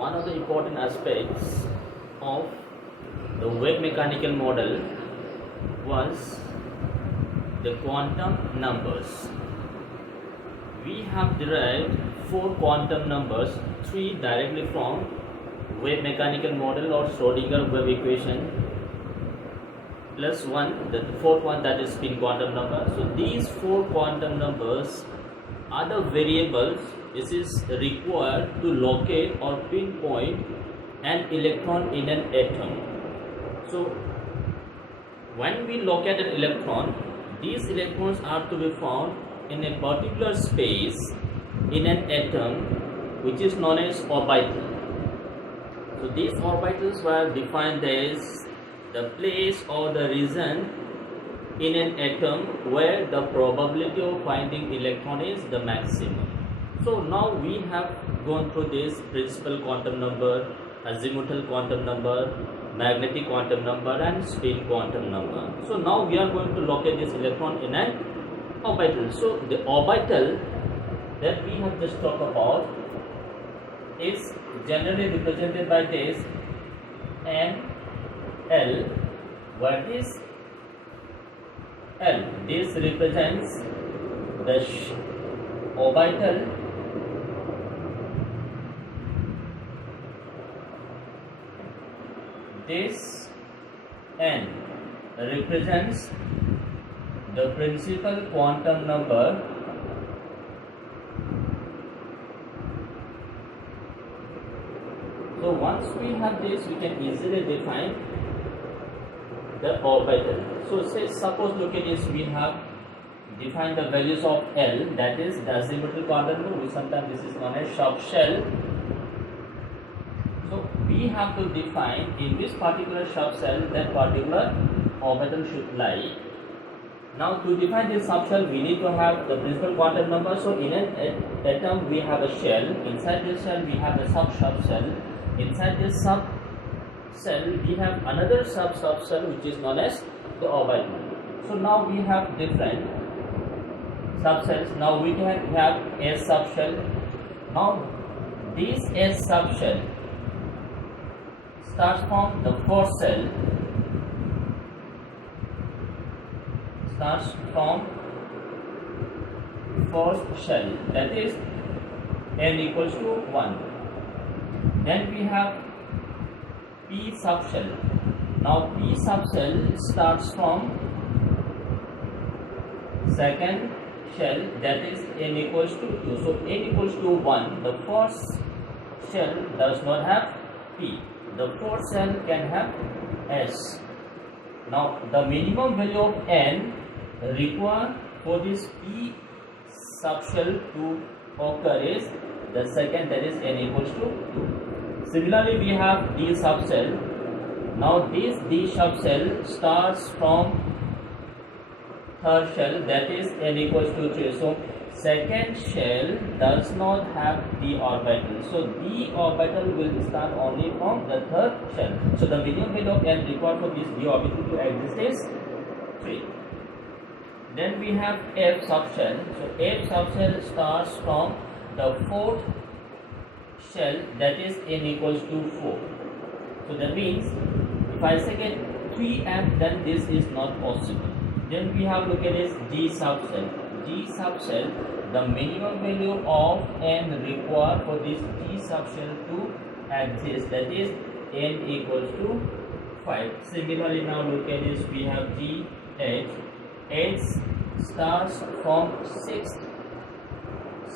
one of the important aspects of the wave mechanical model was the quantum numbers. We have derived 4 quantum numbers, 3 directly from wave mechanical model or Schrodinger wave equation, plus 1, the fourth one, that is spin quantum number. So these 4 quantum numbers are the variables this is required to locate or pinpoint an electron in an atom. So when we locate an electron, these electrons are to be found in a particular space in an atom which is known as orbital. So these orbitals were defined as the place or the region in an atom where the probability of finding electron is the maximum. So now we have gone through this principal quantum number, azimuthal quantum number, magnetic quantum number and spin quantum number. So now we are going to locate this electron in an orbital. So the orbital that we have just talked about is generally represented by this N, L, where this L, this represents the orbital, this N represents the principal quantum number, so once we have this, we can easily define the orbital. So say suppose look at this, we have defined the values of L, that is the azimuthal quantum number, sometimes this is known as Schwarzschild shell. So we have to define in this particular Schwarzschild shell that particular orbital should lie. Now to define this subshell, we need to have the principal quantum number. So in an atom we have a shell, inside this shell we have a sub-Schwarzschild shell, inside this sub-shell we have another sub-shell which is known as the orbital. So now we have different subshells. Now we can have S subshell. Now this S subshell starts from the first shell, that is N equals to 1. Then we have P subshell. Now P subshell starts from second shell, that is N equals to 2. So N equals to 1. The first shell does not have P. The fourth shell can have S. Now the minimum value of N required for this P subshell to occur is the second, that is N equals to 2. Similarly we have D subshell. Now this D subshell starts from third shell, that is N equals to 3. So second shell does not have D orbital. So D orbital will start only from the third shell. So the minimum value of N required for this D orbital to exist is 3. Then we have F subshell. So F subshell starts from the fourth shell, that is N equals to 4. So that means if I say 3F, then this is not possible. Then we have look at this G subshell. G subshell, the minimum value of N required for this G subshell to exist, that is N equals to 5. Similarly now look at this, we have G, H. H starts from 6th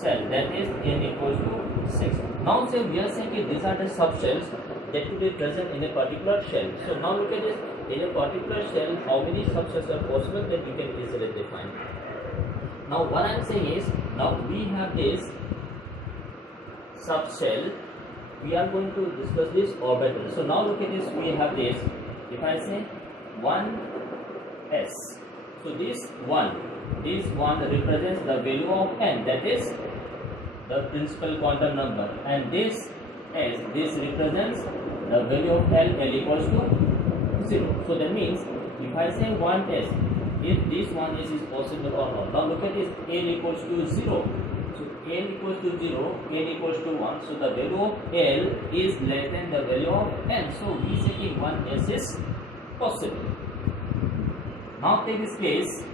shell, that is N equals to 6. Now say we are saying that these are the subshells that could be present in a particular shell. So now look at this, in a particular shell, how many subshells are possible that we can easily define. Now what I am saying is, now we have this subshell, we are going to discuss this orbital. So now look at this, we have this, if I say 1s, so this 1 represents the value of N, that is the principal quantum number, and this S, this represents the value of L equals to 0. So that means if I say 1s, if this 1s is possible or not. Now look at this, L equals to 0. So n equals to 0, n equals to 1. So the value of L is less than the value of n. So we say कि 1s is possible. Now take this case.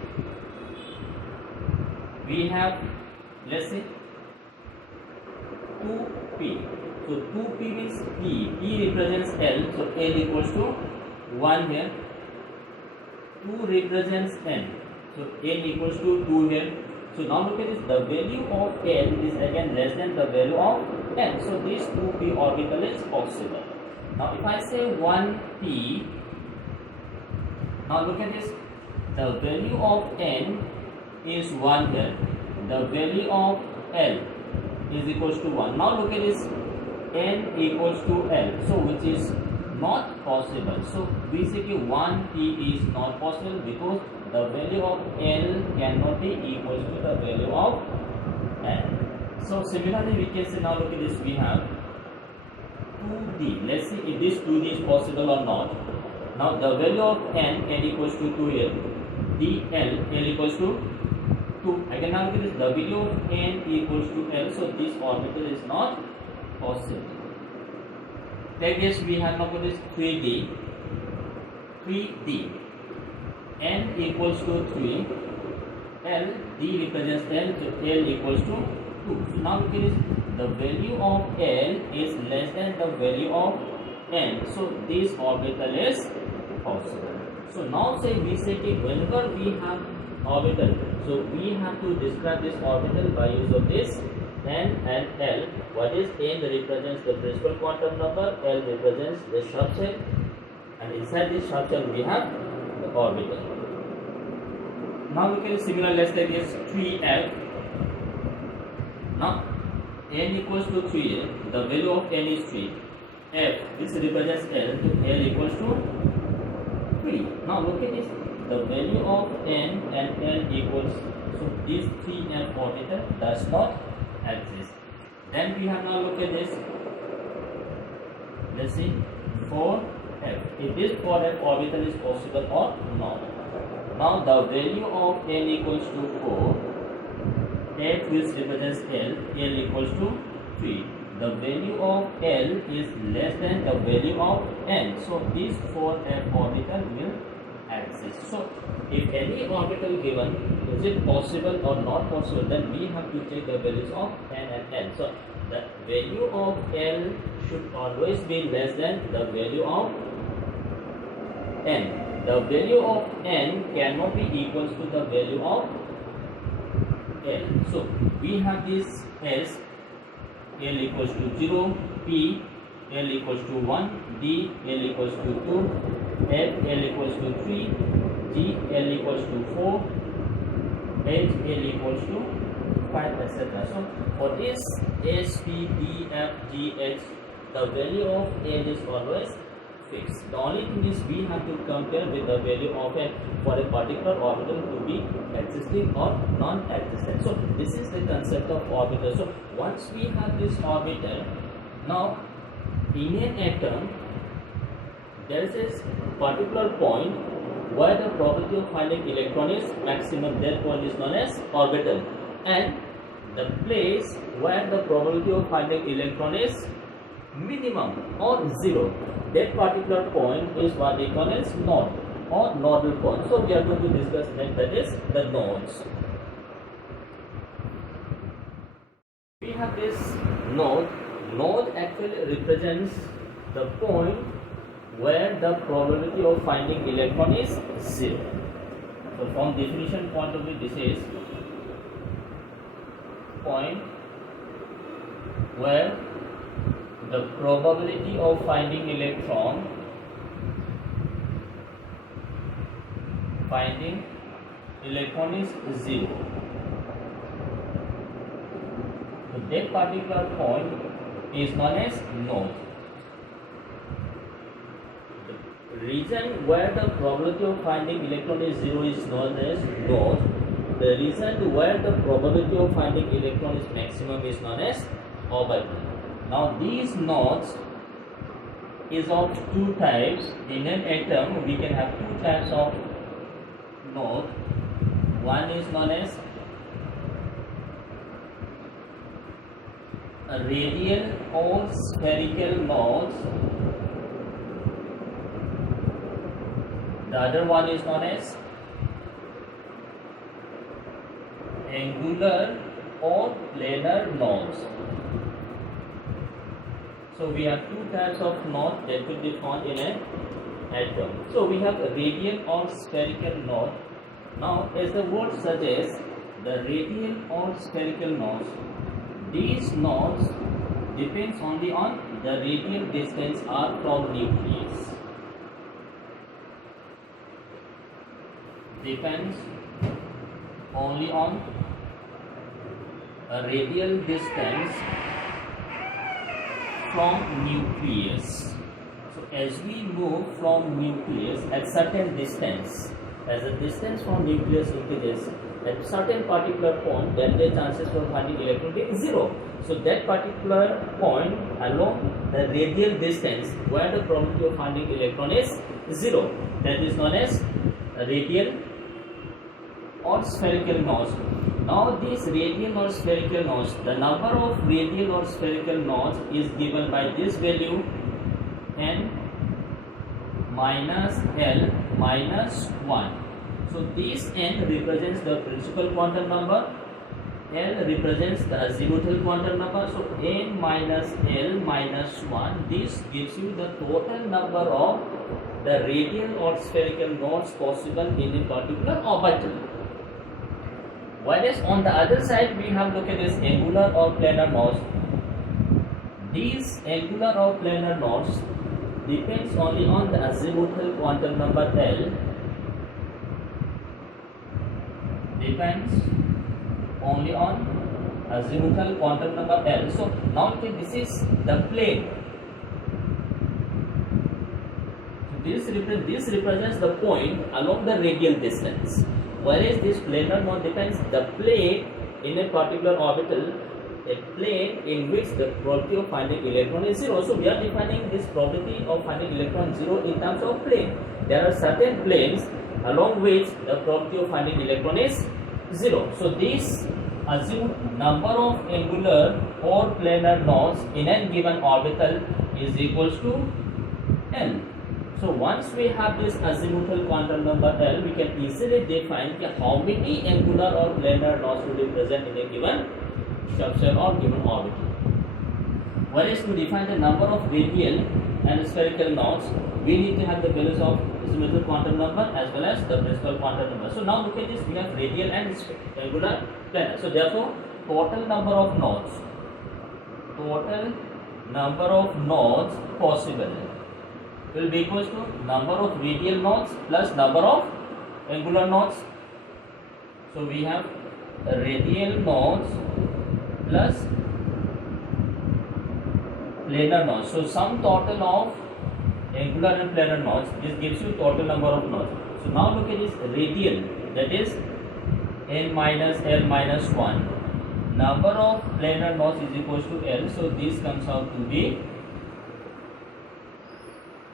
We have, let's say, 2p. So 2p means p. P represents L. So L equals to 1 here. 2 represents n. So n equals to 2 here. So now look at this. The value of L is again less than the value of n. So this 2p orbital is possible. Now if I say 1p, now look at this. The value of n is 1 here. The value of L is equals to 1. Now look at this. N equals to L. So which is not possible. So we say कि 1p is not possible because the value of L cannot be equals to the value of n. So similarly we can say, now look at this, we have 2d. Let's see if this 2d is possible or not. Now the value of n equals to 2 here. L equals to 2. Again now look at this, the value of n equals to L. So this orbital is not possible. Like this, we have now got this 3d. N equals to 3. L, d represents L, so L equals to 2. So now look at this, the value of L is less than the value of n. So this orbital is possible. So now say we say that whenever we have orbital, so we have to describe this orbital by use of this n and L. What is n represents the principal quantum number, L represents the subshell, and inside this subshell we have the orbital. Now we can similar, let's take this 3f. Now n equals to 3, the value of n is 3. F, this represents L, so L equals to 3. Now look at this, the value of n and L equals, so this 3f orbital does not exist. Then we have, now look at this, let's see 4f. If this 4f orbital is possible or not. Now the value of n equals to 4, f which represents L, L equals to 3. The value of L is less than the value of n. So this 4f orbital will exist. So if any orbital given, is it possible or not possible, then we have to take the values of n and n. So the value of L should always be less than the value of n. The value of n cannot be equals to the value of L. So we have this S, L equals to 0, P, L equals to 1, D, L equals to 2, F, L equals to 3, G, L equals to 4, H, L equals to 5, etc. So for this S, P, D, F, G, H, the value of N is always fixed. The only thing is we have to compare with the value of N for a particular orbital to be existing or non-existent. So this is the concept of orbital. So once we have this orbital, now in an atom there is a particular point where the probability of finding electron is maximum. That point is known as orbital, and the place where the probability of finding electron is minimum or 0, that particular point is what we call as node or nodal point. So we are going to discuss next, that is the nodes. We have this node. Node actually represents the point where the probability of finding electron is 0. So from definition point of view, this is point where the probability of finding electron is 0. So that particular point is known as node. The region where the probability of finding electron is 0 is known as node. The region where the probability of finding electron is maximum is known as orbital. Now these nodes is of two types. In an atom we can have two types of node. One is known as radial or spherical knots. The other one is known as angular or planar knots. So we have two types of knot that could be found in an atom. So we have a radial or spherical knot. Now, as the word suggests, the radial or spherical knots, these knots depends only on the radial distance r from nucleus. Depends only on a radial distance from nucleus. So as we move from nucleus at certain distance, as the distance from nucleus increases, at certain particular point, then the chances for finding electron is zero. So that particular point along the radial distance where the probability of finding electron is zero, that is known as radial or spherical knots. Now these radial or spherical knots, the number of radial or spherical knots is given by this value n minus L minus 1. So this n represents the principal quantum number, L represents the azimuthal quantum number. So n minus L minus 1, this gives you the total number of the radial or spherical knots possible in a particular orbital. Whereas on the other side we have look at this angular or planar knots. These angular or planar knots depends only on the azimuthal quantum number L, depends only on azimuthal quantum number L. So now this is the plane. This represents the point along the radial distance, whereas this planar knot depends the plane in a particular orbital, a plane in which the probability of finding electron is zero. So we are defining this probability of finding electron zero in terms of plane. There are certain planes along which the probability of finding electron is zero. So this assumed number of angular or planar knots in a given orbital is equals to L. So once we have this azimuthal quantum number L, we can easily define how many angular or planar knots will be present in a given structure or given orbital. Whereas to define the number of radial and spherical knots, we need to have the values of azimuthal quantum number as well as the principal quantum number. So now look at this, we have radial and angular planar. So therefore, total number of knots possible will be equals to number of radial knots plus number of angular knots. So we have radial knots plus planar knots. So sum total of angular and planar knots, this gives you total number of knots. So now look at this radial, that is n minus L minus 1. Number of planar knots is equals to L. So this comes out to be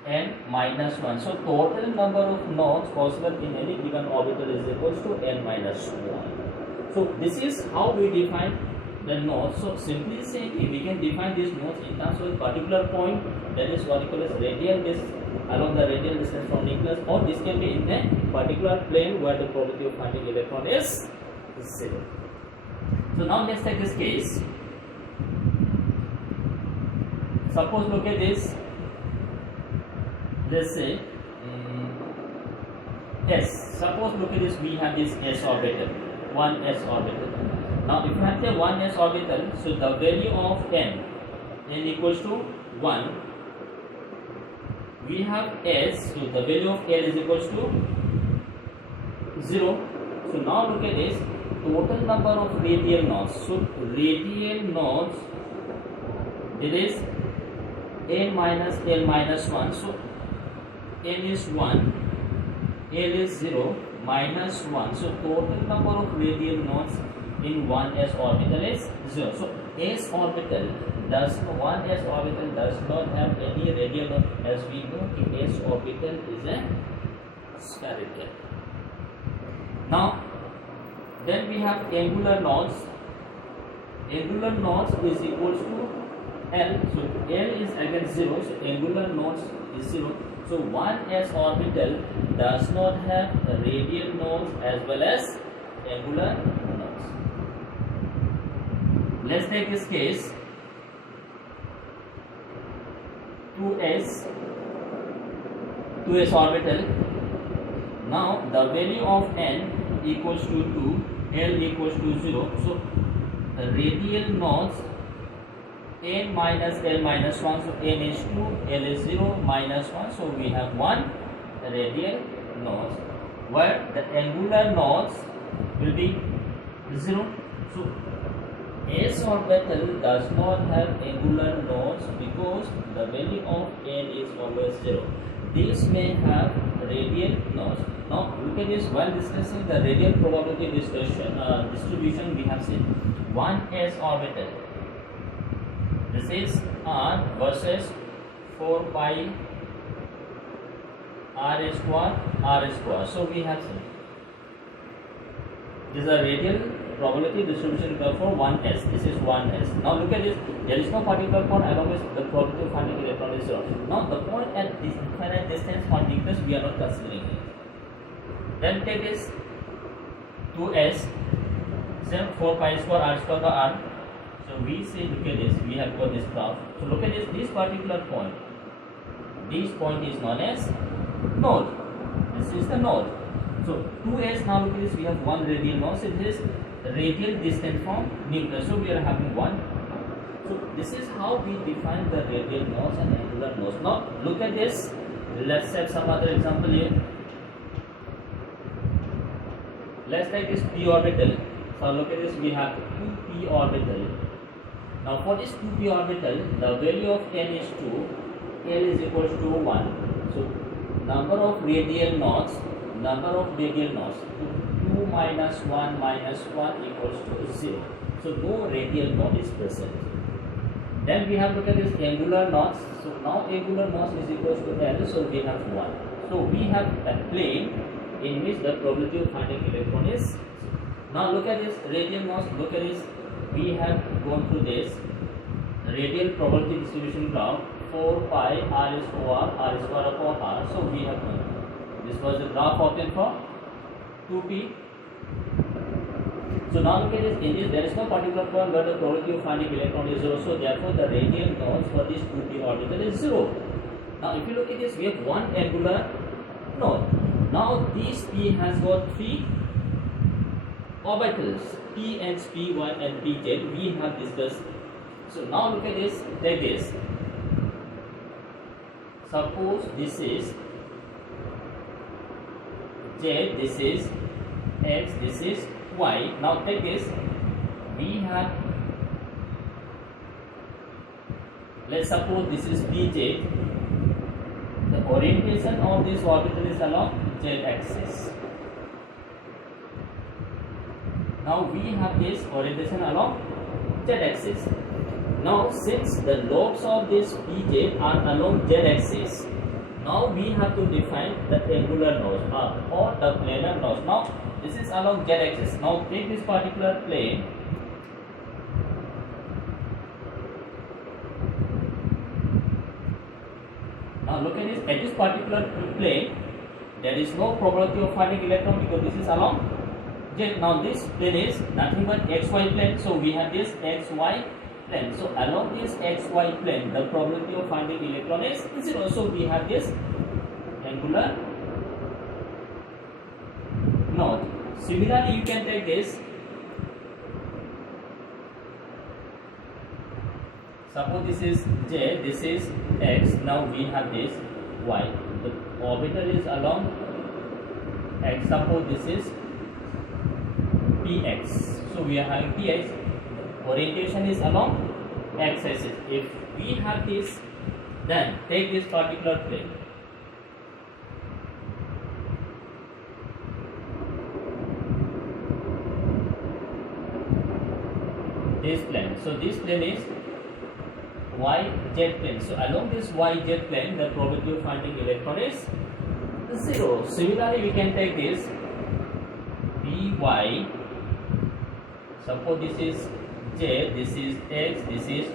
n minus 1. So total number of knots possible in any given orbital is equals to n minus 1. So this is how we define the knots. So simply saying, we can define these knots in terms of a particular point, that is what we call as radial distance along the radial distance from nucleus, or this can be in a particular plane where the probability of finding electron is 0. So now let's take this case. Suppose look at this. Let's say S. Suppose look at this, we have this S orbital, one S orbital. Now if you have the one S orbital, so the value of n equals to 1. We have S, so the value of L is equals to 0. So now look at this, total number of radial knots. So radial knots, it is n minus L minus 1. So n is 1, L is 0, minus 1. So total number of radial knots in 1s orbital is 0. So S orbital does 1s orbital does not have any radial knot, as we know S orbital is a spherical. Now then we have angular knots. angular knots is equals to L. So L is again 0. So angular knots is 0. So 1s orbital does not have radial knots as well as angular knots. Let's take this case. 2s orbital. Now the value of n equals to 2, L equals to 0. So radial knots n minus L minus 1. So n is 2, L is 0, minus 1. So we have 1 radial knots, where the angular knots will be 0. So s orbital does not have angular knots because the value of n is always 0. This may have radial knots. Now look at this. While discussing the radial probability distribution, we have seen 1s orbital. This is r versus 4 pi r square. So we have seen this is a radial probability distribution curve for 1s. This is 1s. Now look at this. There is no particular point along which the probability of finding electron is 0. Now the point at this infinite distance on nucleus we are not considering it. Then take this 2s, 4 pi square r square by r. So we say, look at this. We have got this graph. So look at this. This particular point. This point is known as node. This is the node. So 2s, now look at this. We have one radial node. So this is radial distance from nucleus. So we are having 1. So this is how we define the radial nodes and angular nodes. Now look at this. Let's have some other example here. Let's take this p orbital. So look at this. We have 2p orbital. Now for this 2p orbital, the value of n is 2, L is equals to 1. So number of radial nodes, 2 minus 1 equals to 0. So no radial node is present. Then we have look at this angular nodes. So now angular nodes is equals to L. So we have 1. So we have a plane in which the probability of finding electron is. Now look at this radial nodes. Look at this. We have gone through this radial probability distribution graph 4 pi r square upon r. So we have done. This was the graph obtained for 2p. So now look at this. In this, there is no particular point where the probability of finding electron is 0. So therefore, the radial nodes for this 2p orbital is 0. Now, if you look at this, we have one angular node. Now, this p has got 3 orbitals, px, py, and pz. We have discussed. So now look at this. Take this. Suppose this is z, this is x, this is y. Now take this. We have, let's suppose this is pz. The orientation of this orbital is along z axis. Now we have this orientation along z axis. Now since the lobes of this pz are along z axis, now we have to define the angular nodes or the planar nodes. Now this is along z axis. Now take this particular plane. Now look at this. At this particular plane, there is no probability of finding electron because this is along z. Now this plane is nothing but xy plane. So we have this xy plane. So along this xy plane, the probability of finding electron is 0. So we have this angular node. Similarly, you can take this. Suppose this is z, this is x. Now we have this y. The orbital is along x. Suppose this is px. So we are having px. Orientation is along x axis. If we have this, then take this particular plane. This plane. So this plane is yz plane. So along this yz plane, the probability of finding electron is 0. Similarly, we can take this py. Suppose this is z, this is x, this is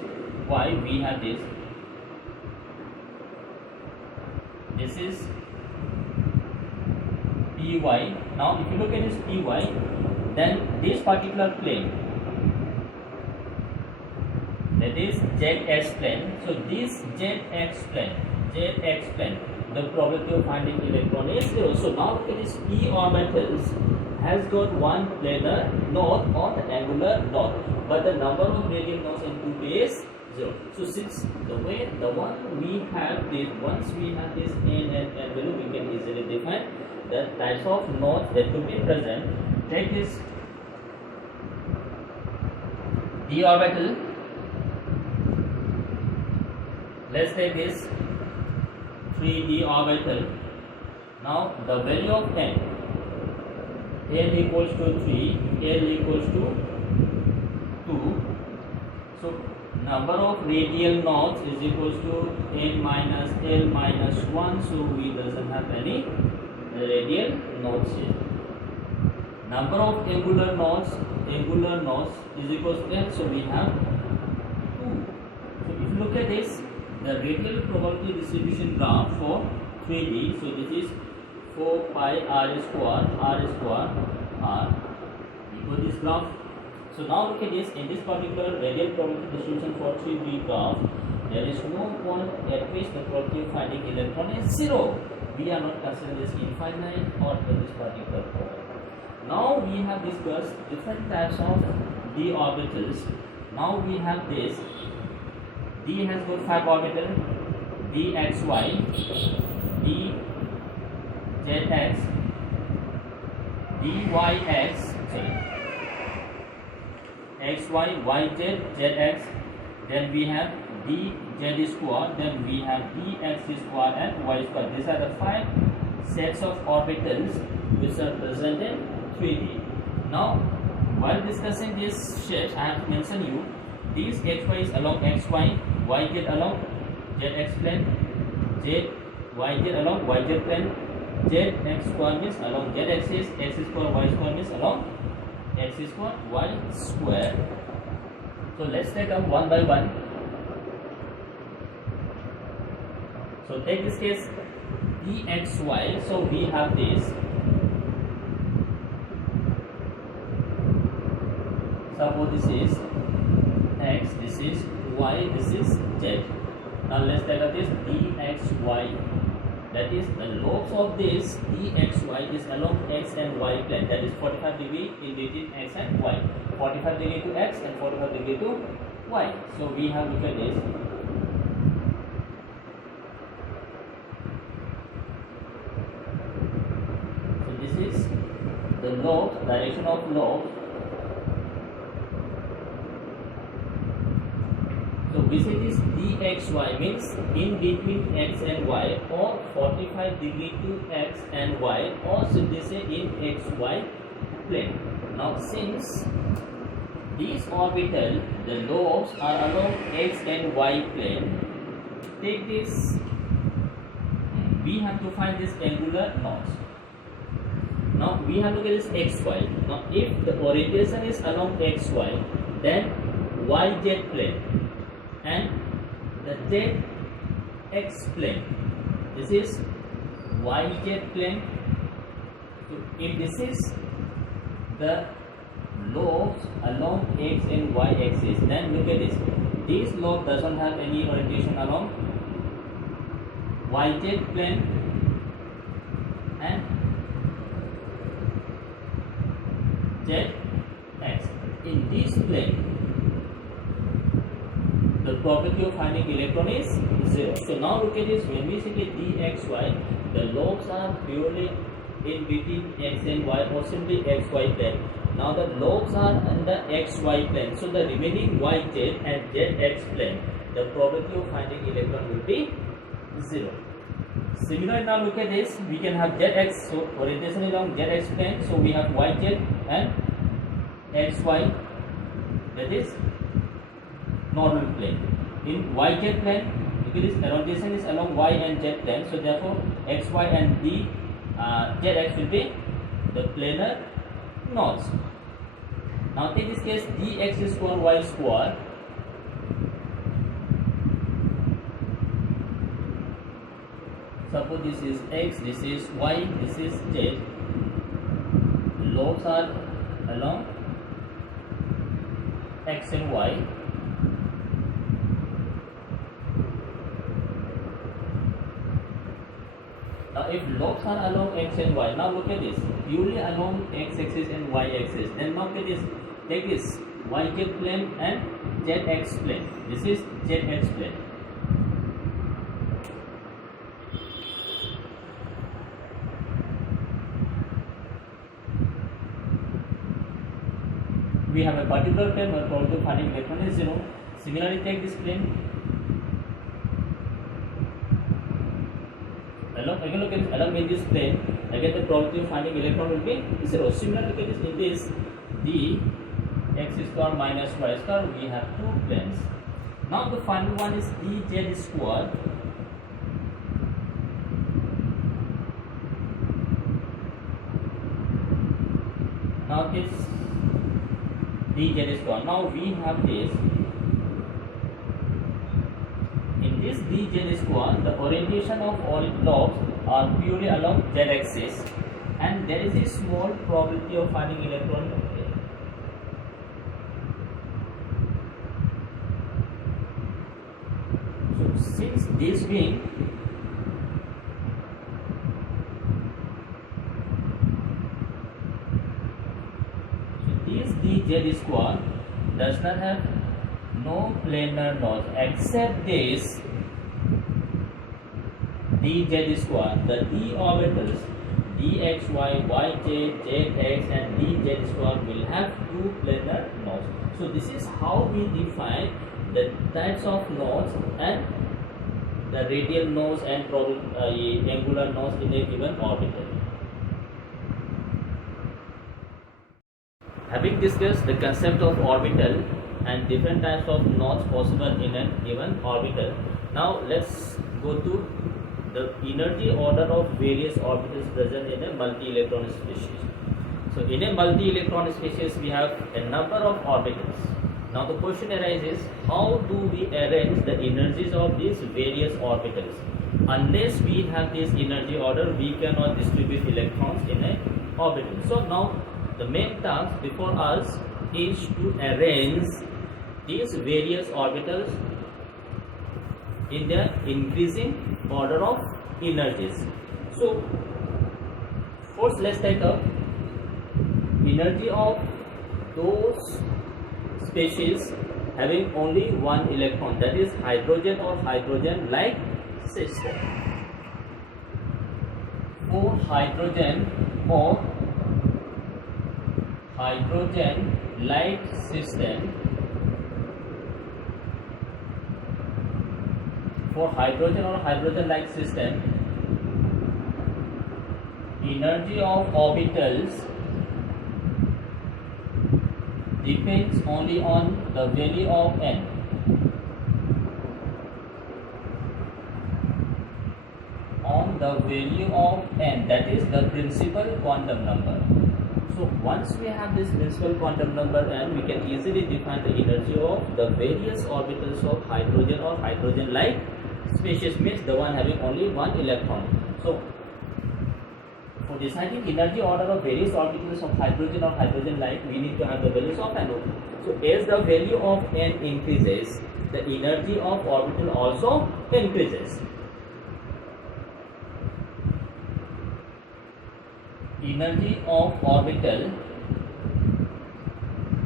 y. We have this. This is py. Now, if you look at this py, then this particular plane, that is zx plane. So this zx plane, the probability of finding electron is 0. So now look at this p orbitals has got one planar knot or the angular knot, but the number of radial knots in 2p is 0. So since the one we have this, once we have this n and n value, we can easily define the types of knots that could be present. Take this d orbital. Let's take this 3d orbital. Now the value of n equals to 3, l equals to 2. So number of radial knots is equals to n minus l minus 1. So we doesn't have any radial knots here. Number of angular knots is equals to n. So we have 2. So if you look at this, the radial probability distribution graph for 3D. So this is 4 pi r square r equal this graph. So now look at this. In this particular radial probability distribution for 3D graph, there is no point at which the probability of finding electron is 0. We are not considering this infinite or this particular point. Now we have discussed different types of d orbitals. Now we have this. D has got 5 orbitals: dxy, dzx, dyx, xy, yz, zx. Then we have dz square. Then we have dx square and y square. These are the 5 sets of orbitals which are present in 3D. Now, while discussing this set, I have to mention you these xy is along xy, yz along zx plane, yz along yz plane, zx square means along z axis, x square y square means along x square y square. So let's take them one by one. So take this case dxy. So we have this. Suppose this is x, this is y, this is z. Now let's take up this dxy. That is the lobes of this dxy is along x and y plane. That is 45 degree in between x and y. 45 degree to x and 45 degree to y. So we have look at this. So this is the lobes, direction of lobes. So we say this dxy means in between x and y, or 45 degree to x and y, or simply say in xy plane. Now since these orbital, the lobes are along x and y plane, take this, we have to find this angular knots. Now we have to get this xy. Now if the orientation is along xy, then yz plane and the zx plane, this is yz plane. So if this is the lobes along x and y axis, then look at this. This lobe doesn't have any orientation along yz plane and zx. In this plane, the probability of finding electron is 0. So now look at this. When we say dxy, the lobes are purely in between x and y, or simply xy plane. Now the lobes are on the xy plane. So the remaining yz and zx plane, the probability of finding electron will be 0. Similarly, now look at this. We can have zx. So orientation is along zx plane. So we have yz and xy. That is normal plane. In yz plane, because this orientation is along y and z plane, so therefore xy and zx will be the planar knots. Now take this case dx square y square. Suppose this is x, this is y, this is z. Lobes are along x and y. Now if lobes are along x and y, now look at this, purely along x axis and y axis. Then now look at this, take this yz plane and zx plane. This is zx plane. We have a particular plane where probability of finding electron is 0. Similarly, take this plane. Again look at this, along in this plane, again the probability of finding electron will be 0. Similarly, look at this, in this d x square minus y square, we have two planes. Now the final one is dz square. Now this dz square. Now we have this. In this dz square, the orientation of all lobes are purely along z axis, and there is a small probability of finding electron here. So since this being dz square does not have no planar nodes except this dz square. The d orbitals dxy, yj, zx and dz square will have two planar nodes. So this is how we define the types of nodes and the radial nodes and angular nodes in a given orbital. Having discussed the concept of orbital and different types of nodes possible in a given orbital, now let's go to the energy order of various orbitals present in a multi-electron species. So in a multi-electron species, we have a number of orbitals. Now the question arises, how do we arrange the energies of these various orbitals? Unless we have this energy order, we cannot distribute electrons in a orbital. So now the main task before us is to arrange these various orbitals in their increasing order of energies. So first let's take up energy of those species having only one electron, that is hydrogen or hydrogen-like system. For hydrogen or hydrogen-like system, energy of orbitals depends only on the value of n. That is the principal quantum number. So once we have this principal quantum number n, we can easily define the energy of the various orbitals of hydrogen or hydrogen-like species, means the one having only one electron. So for deciding energy order of various orbitals of hydrogen or hydrogen-like, we need to have the values of n. So as the value of n increases, the energy of orbital also increases. Energy of orbital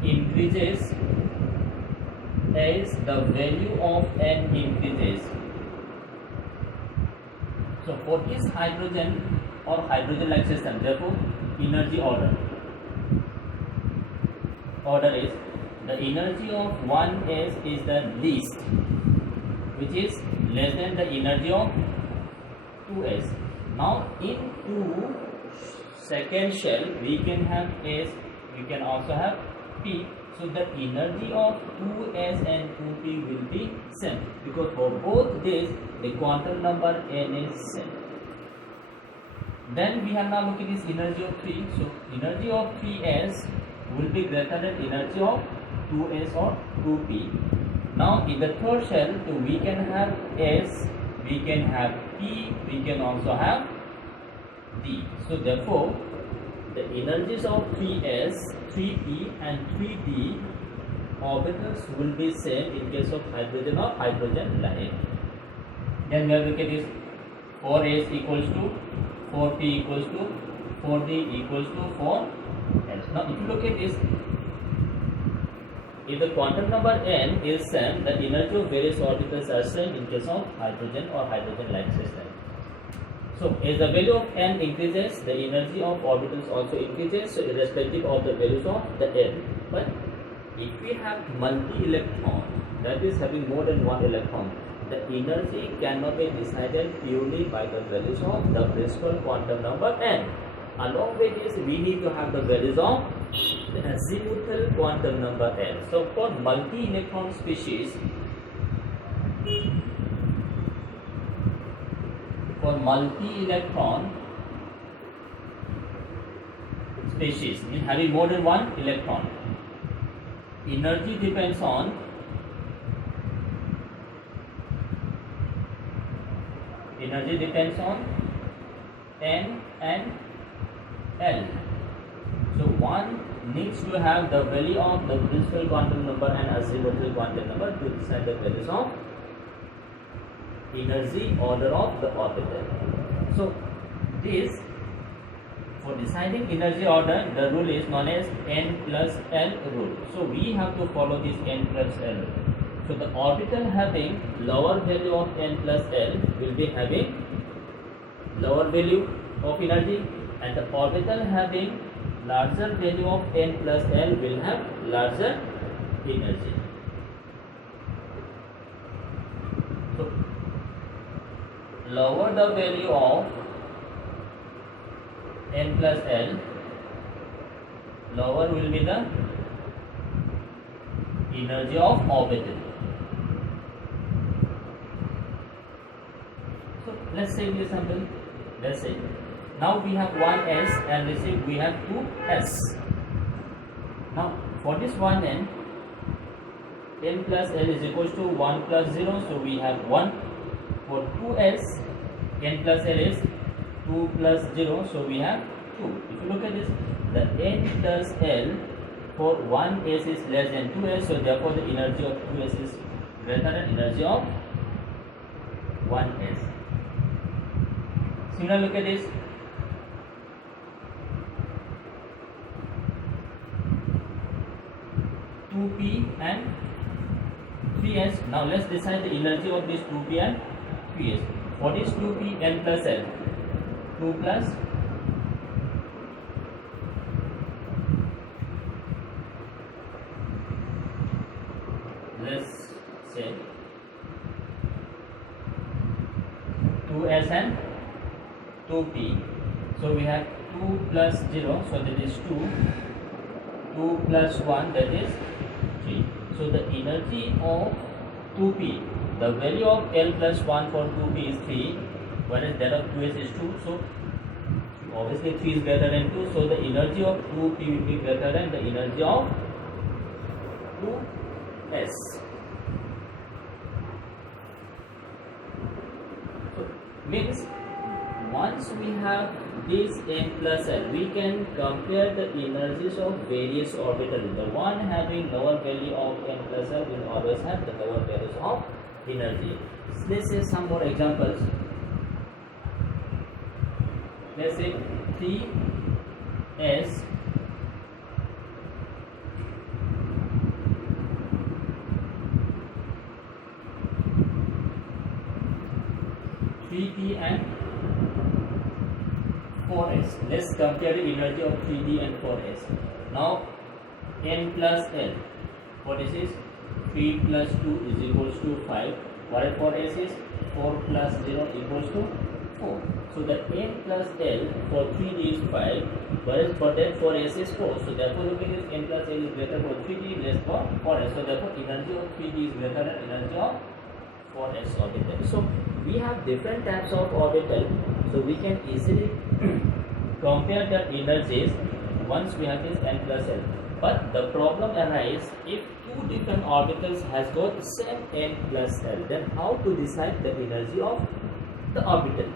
increases as the value of n increases. So for this hydrogen or hydrogen-like system, therefore energy order is the energy of 1s is the least, which is less than the energy of 2s. Now in 2 second shell we can have s, we can also have p. So the energy of 2s and 2p will be same, because for both these the quantum number n is same. Then we have now look at this energy of 3. So energy of 3s will be greater than energy of 2s or 2p. Now in the third shell, so we can have s, we can have p, we can also have d. So therefore the energies of 3s, 3p and 3d orbitals will be same in case of hydrogen or hydrogen line. Then we have look at this, 4s equals to 4p equals to 4d equals to 4s. Now if you look at this, if the quantum number n is same, the energy of various orbitals are same in case of hydrogen or hydrogen-like system. So as the value of n increases, the energy of orbitals also increases, so irrespective of the values of the n. But if we have multi-electron, that is having more than one electron, the energy cannot be decided purely by the values of the principal quantum number n. Along with this, we need to have the values of the azimuthal quantum number n. So for multi-electron species, having more than one electron, energy depends on n and l. So one needs to have the value of the principal quantum number and azimuthal quantum number to decide the values of energy order of the orbital. So this, for deciding energy order, the rule is known as n plus l rule. So we have to follow this n plus l rule. So the orbital having lower value of n plus l will be having lower value of energy, and the orbital having larger value of n plus l will have larger energy. So lower the value of n plus l, lower will be the energy of orbital. So let's say this example. Let's say now we have one s and let's say we have two s. Now for this one n plus l is equals to 1 plus 0, so we have 1. For 2s, n plus l is 2 plus 0, so we have 2. If you look at this, the n plus l for 1s is less than 2s, so therefore the energy of 2s is greater than energy of 1s. Similarly, look at this. And 3s. Now let's decide the energy of this 2p and 3s. For this 2p n plus l, 2 plus let's say 2s and 2p. So we have 2 plus 0, so that is 2. 2 plus 1, that is 3. So the energy of 2p, the value of l plus 1 for 2p is 3, whereas that of 2s is 2. So obviously 3 is greater than 2, so the energy of 2p will be greater than the energy of 2s. So means once we have this n plus l, we can compare the energies of various orbitals. The one having lower value of n plus l will always have the lower values of energy. Let's say some more examples. Let's say 3s 3p and 4s. Let's compare the energy of 3d and 4s. Now n plus l, what is this? 3 plus 2 is equals to 5, whereas 4s is 4 plus 0 equals to 4. So the n plus l for 3d is 5, whereas for that 4s is 4. So therefore looking at n plus l is greater for 3d, less for 4s. So therefore energy of 3d is greater than energy of 4s orbital. So we have different types of orbital, so we can easily compare the energies once we have this n plus l. But the problem arises if two different orbitals has got same n plus L, then how to decide the energy of the orbital?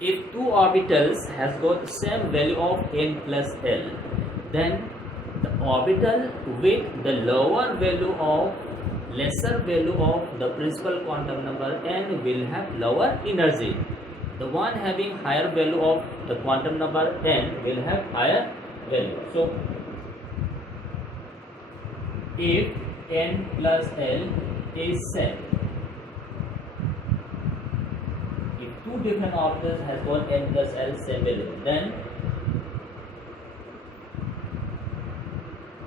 If two orbitals has got same value of n plus L, then the orbital with the lower value of lesser value of the principal quantum number n will have lower energy. The one having higher value of the quantum number n will have higher value. So if n plus L is same, if two different orbitals has got n plus L same value, then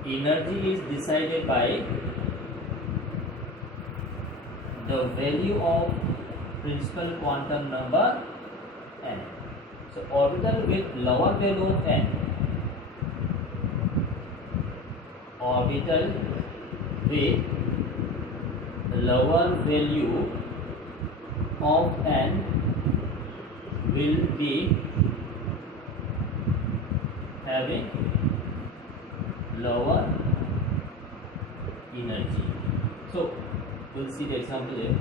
energy is decided by the value of principal quantum number n. So orbital with lower value of n, orbital with lower value of n will be having lower energy. So we'll see the example here.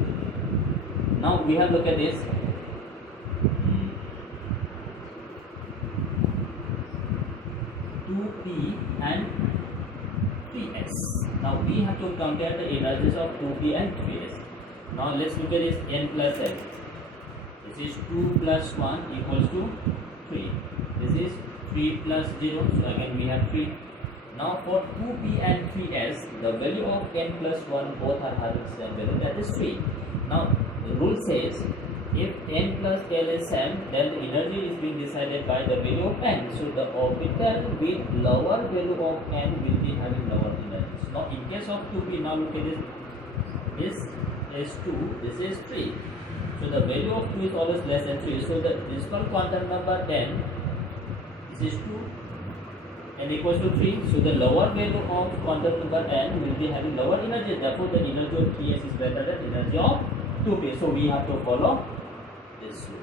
Now we have look at this. 2p and 3s. Now we have to compare the energies of 2p and 3s. Now let's look at this n plus l. This is 2 plus 1 equals to 3. This is 3 plus 0. So again we have 3. Now for 2p and 3s, the value of n plus 1 both are having same value, that is 3. Now the rule says if n plus l is same, then the energy is being decided by the value of n. So the orbital with lower value of n will be having lower energy. So now in case of 2p, now look at this. This is 2, this is 3. So the value of 2 is always less than 3. So the principal quantum number n, this is 2. N equals to 3, so the lower value of quantum number n will be having lower energy. Therefore, the energy of 3s is better than energy of 2p. So we have to follow this rule.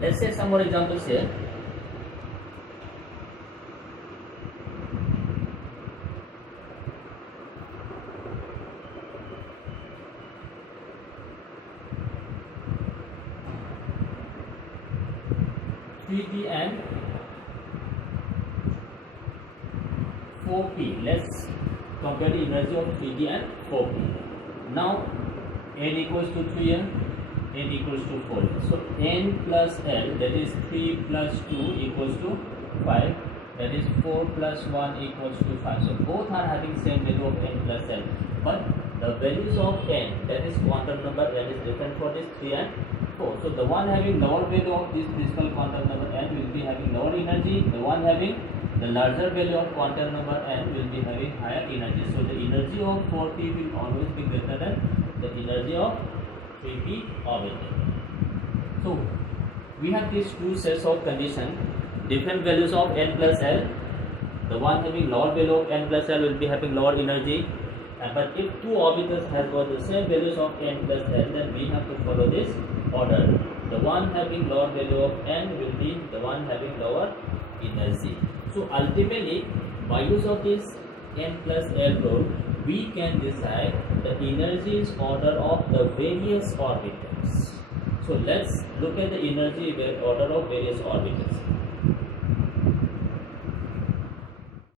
Let's say some more examples here. P and 4p. Let's compare the energy of 3d and 4p. Now n equals to 3 and n equals to 4. So n plus l, that is 3 plus 2 equals to 5. That is 4 plus 1 equals to 5. So both are having same value of n plus l. But the values of n, that is quantum number n, is different for this 3 and 4. So the one having lower value of this principal quantum number n will be having lower energy. The one having the larger value of quantum number n will be having higher energy. So the energy of 4p will always be greater than the energy of 3p orbital. So we have these two sets of conditions, different values of n plus l. The one having lower value of n plus l will be having lower energy. But if two orbitals have got the same values of n plus l, then we have to follow this order. The one having lower value of n will be the one having lower energy. So ultimately, by use of this n plus l rule, we can decide the energies order of the various orbitals. So let's look at the energy order of various orbitals.